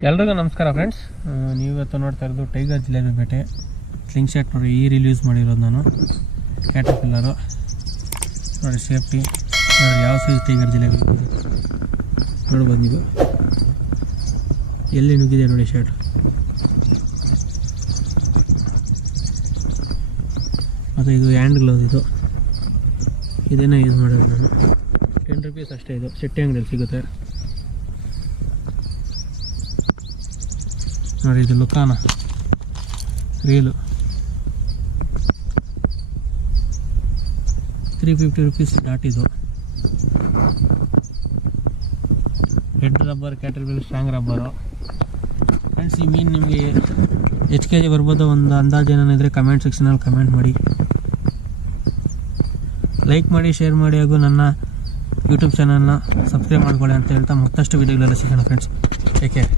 ಎಲ್ರಿಗೂ ನಮಸ್ಕಾರ ಫ್ರೆಂಡ್ಸ್. ನೀವು ಇವತ್ತು ನೋಡ್ತಾ ಇರೋದು ಟೈಗರ್ ಜಿಲೇಬಿ ಬೇಟೆ. ಸ್ಲಿಂಗ್ ಶಾಟ್ ನೋಡಿ, ಈ ರೀಲ್ ಯೂಸ್ ಮಾಡಿರೋದು ನಾನು. ಕ್ಯಾಟರ್ಪಿಲ್ಲರು ನೋಡಿ, ಸೇಫ್ಟಿ ನೋಡಿ, ಯಾವ ಸೈಜ್ ಟೈಗರ್ ಜಿಲೇಬಿ ನೋಡ್ಬೋದು ನೀವು. ಎಲ್ಲಿ ನುಗ್ಗಿದೆ ನೋಡಿ ಶಾಟ್. ಮತ್ತು ಇದು ಹ್ಯಾಂಡ್ ಗ್ಲೌಸ್, ಇದನ್ನೇ ಯೂಸ್ ಮಾಡೋದು ನಾನು. 10 ರೂಪೀಸ್ ಅಷ್ಟೇ. ಇದು ಸಿಟ್ಟಿ ಅಂಗಡಿಯಲ್ಲಿ ಸಿಗುತ್ತೆ ನೋಡಿ. ಇದು ಲುಕಾನ ರೀಲು 350 ರೂಪೀಸ್ ಡಾಟ್. ಇದು red rubber, caterpillar strong rubber. Friends, ಈ ಮೀನು ನಿಮಗೆ ಎಷ್ಟು ಕೆ ಜಿ ಬರ್ಬೋದು ಒಂದು ಅಂದಾಜು ಏನೇನಿದ್ರೆ ಕಮೆಂಟ್ ಸೆಕ್ಷನಲ್ಲಿ ಕಮೆಂಟ್ ಮಾಡಿ, ಲೈಕ್ ಮಾಡಿ, ಶೇರ್ ಮಾಡಿ, ಹಾಗೂ ನನ್ನ ಯೂಟ್ಯೂಬ್ ಚಾನಲ್ನ ಸಬ್ಸ್ಕ್ರೈಬ್ ಮಾಡ್ಕೊಳ್ಳಿ ಅಂತ ಹೇಳ್ತಾ ಮತ್ತಷ್ಟು ವಿಡಿಯೋಗಳೆಲ್ಲ ಸಿಗೋಣ ಫ್ರೆಂಡ್ಸ್. Take care.